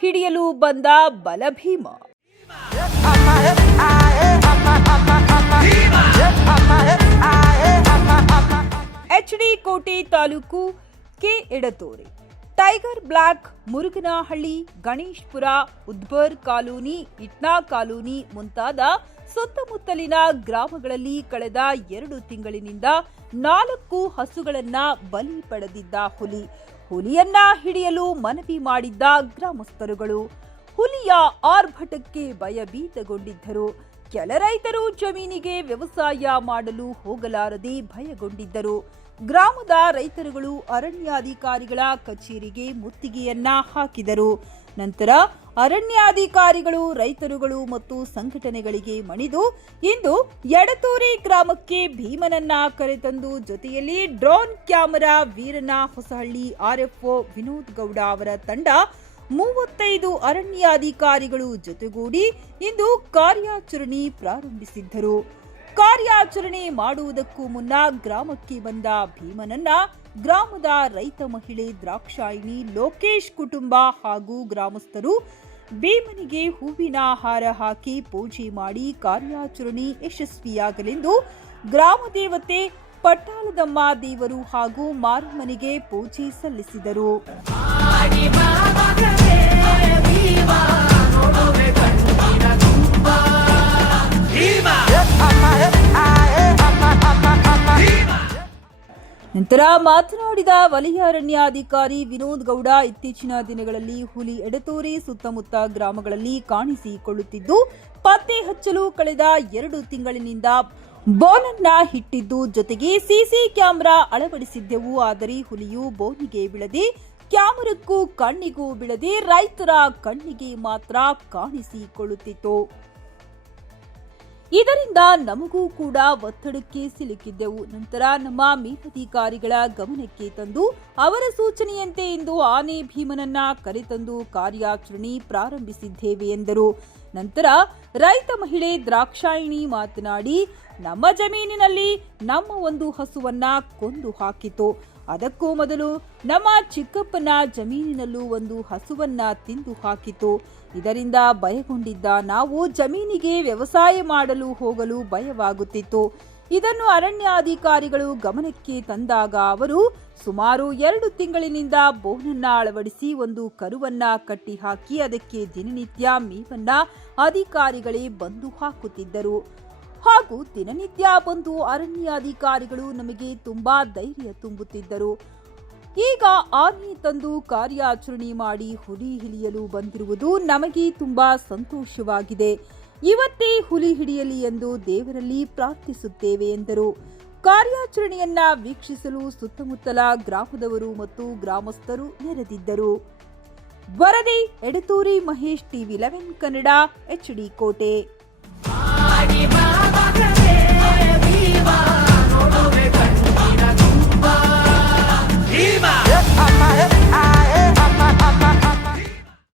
ಹಿಡಿಯಲು ಬಂದ Balabheema. HD. Kote taluk K. Edatore, tiger block, Muruganahalli, Ganeshpura, Udbur colony, Itna colony ಮುಂತಾದ ಸುತ್ತಮುತ್ತಲಿನ ಗ್ರಾಮಗಳಲ್ಲಿ ಕಳೆದ 2 ತಿಂಗಳಿನಿಂದ 4 ಹಸುಗಳನ್ನ ಬಲಿ ಪಡೆದಿದ್ದ ಹುಲಿಯನ್ನ ಹಿಡಿಯಲು ಮನವಿ ಮಾಡಿದ್ದ ಗ್ರಾಮಸ್ಥರುಗಳು ಹುಲಿಯ ಆರ್ಭಟಕ್ಕೆ ಭಯಭೀತಗೊಂಡಿದ್ದರು. ಕೆಲ ರೈತರು ಜಮೀನಿಗೆ ವ್ಯವಸಾಯ ಮಾಡಲು ಹೋಗಲಾರದೆ ಭಯಗೊಂಡಿದ್ದರು. ಗ್ರಾಮದ ರೈತರುಗಳು ಅರಣ್ಯಾಧಿಕಾರಿಗಳ ಕಚೇರಿಗೆ ಮುತ್ತಿಗೆಯನ್ನ ಹಾಕಿದರು. ನಂತರ ಅರಣ್ಯಾಧಿಕಾರಿಗಳು ರೈತರುಗಳು ಮತ್ತು ಸಂಘಟನೆಗಳಿಗೆ ಮಣಿದು ಇಂದು ಎಡತೋರೆ ಗ್ರಾಮಕ್ಕೆ ಭೀಮನನ್ನ ಕರೆತಂದು ಜೊತೆಯಲ್ಲಿ drone camera Veerana Hosahalli RFO Vinod Gowda ಅವರ ತಂಡ 35 ಅರಣ್ಯಾಧಿಕಾರಿಗಳು ಜೊತೆಗೂಡಿ ಇಂದು ಕಾರ್ಯಾಚರಣೆ ಪ್ರಾರಂಭಿಸಿದ್ದರು. ಕಾರ್ಯಾಚರಣೆ ಮಾಡುವುದಕ್ಕೂ ಮುನ್ನ ಗ್ರಾಮಕ್ಕೆ ಬಂದ ಭೀಮನನ್ನ ಗ್ರಾಮದ ರೈತ ಮಹಿಳೆ ದ್ರಾಕ್ಷಾಯಿಣಿ, ಲೋಕೇಶ್ ಕುಟುಂಬ ಹಾಗೂ ಗ್ರಾಮಸ್ಥರು ಭೀಮನಿಗೆ ಹೂವಿನ ಹಾರ ಹಾಕಿ ಪೂಜೆ ಮಾಡಿ ಕಾರ್ಯಾಚರಣೆ ಯಶಸ್ವಿಯಾಗಲೆಂದು ಗ್ರಾಮ ದೇವತೆ ಪಟ್ಟಾಲದಮ್ಮ ದೇವರು ಹಾಗೂ ಮಾರಮ್ಮನಿಗೆ ಪೂಜೆ ಸಲ್ಲಿಸಿದರು. ನಂತರ ಮಾತನಾಡಿದ ವಲಯ ಅರಣ್ಯಾಧಿಕಾರಿ ವಿನೋದ್ ಗೌಡ, ಇತ್ತೀಚಿನ ದಿನಗಳಲ್ಲಿ ಹುಲಿ ಎಡತೋರೆ ಸುತ್ತಮುತ್ತ ಗ್ರಾಮಗಳಲ್ಲಿ ಕಾಣಿಸಿಕೊಳ್ಳುತ್ತಿದ್ದು, ಪತ್ತೆ ಹಚ್ಚಲು ಕಳೆದ 2 ತಿಂಗಳಿನಿಂದ ಬೋನನ್ನ ಇಟ್ಟಿದ್ದು, ಜೊತೆಗೆ ಸಿಸಿ ಕ್ಯಾಮೆರಾ ಅಳವಡಿಸಿದ್ದೆವು. ಆದರೆ ಹುಲಿಯು ಬೋನಿಗೆ ಬೀಳದೆ, ಕ್ಯಾಮೆರಾಕ್ಕೂ ಕಣ್ಣಿಗೂ ಬೀಳದೆ ರೈತರ ಕಣ್ಣಿಗೆ ಮಾತ್ರ ಕಾಣಿಸಿಕೊಳ್ಳುತ್ತಿತ್ತು. ಇದರಿಂದ ನಮಗೂ ಕೂಡ ಒತ್ತಡಕ್ಕೆ ಸಿಲುಕಿದ್ದೆವು. ನಂತರ ನಮ್ಮ ಮೇಲಧಿಕಾರಿಗಳ ಗಮನಕ್ಕೆ ತಂದು ಅವರ ಸೂಚನೆಯಂತೆ ಇಂದು ಆನೆ ಭೀಮನನ್ನ ಕರೆತಂದು ಕಾರ್ಯಾಚರಣೆ ಪ್ರಾರಂಭಿಸಿದ್ದೇವೆ ಎಂದರು. ನಂತರ ರೈತ ಮಹಿಳೆ ದ್ರಾಕ್ಷಾಯಿಣಿ ಮಾತನಾಡಿ, ನಮ್ಮ ಜಮೀನಿನಲ್ಲಿ ನಮ್ಮ ಒಂದು ಹಸುವನ್ನ ಕೊಂದು ಹಾಕಿತು. ಅದಕ್ಕೂ ಮೊದಲು ನಮ್ಮ ಚಿಕ್ಕಪ್ಪನ ಜಮೀನಿನಲ್ಲೂ ಒಂದು ಹಸುವನ್ನ ತಿಂದು ಹಾಕಿತು. ಇದರಿಂದ ಭಯಗೊಂಡಿದ್ದ ನಾವು ಜಮೀನಿಗೆ ವ್ಯವಸಾಯ ಮಾಡಲು ಹೋಗಲು ಭಯವಾಗುತ್ತಿತ್ತು. ಇದನ್ನು ಅರಣ್ಯಾಧಿಕಾರಿಗಳು ಗಮನಕ್ಕೆ ತಂದಾಗ ಅವರು ಸುಮಾರು 2 ತಿಂಗಳಿನಿಂದ ಬೋನನ್ನ ಅಳವಡಿಸಿ ಒಂದು ಕರುವನ್ನ ಕಟ್ಟಿ ಹಾಕಿ ಅದಕ್ಕೆ ದಿನನಿತ್ಯ ಮೇವನ್ನ ಅಧಿಕಾರಿಗಳೇ ಬಂದು ಹಾಕುತ್ತಿದ್ದರು. ಹಾಗೂ ದಿನನಿತ್ಯ ಬಂದು ಅರಣ್ಯಾಧಿಕಾರಿಗಳು ನಮಗೆ ತುಂಬಾ ಧೈರ್ಯ ತುಂಬುತ್ತಿದ್ದರು. ಈಗ ಆನೆ ತಂದು ಕಾರ್ಯಾಚರಣೆ ಮಾಡಿ ಹುಲಿ ಹಿಡಿಯಲು ಬಂದಿರುವುದು ನಮಗೆ ತುಂಬಾ ಸಂತೋಷವಾಗಿದೆ. ಇವತ್ತೇ ಹುಲಿ ಹಿಡಿಯಲಿ ಎಂದು ದೇವರಲ್ಲಿ ಪ್ರಾರ್ಥಿಸುತ್ತೇವೆ ಎಂದರು. ಕಾರ್ಯಾಚರಣೆಯನ್ನ ವೀಕ್ಷಿಸಲು ಸುತ್ತಮುತ್ತಲ ಗ್ರಾಮದವರು ಮತ್ತು ಗ್ರಾಮಸ್ಥರು ನೆರೆದಿದ್ದರು. ವರದಿ ಎಡತೋರೆ ಮಹೇಶ್, ಟಿವಿ 11 ಕನ್ನಡ, ಎಚ್.ಡಿ. ಕೋಟೆ.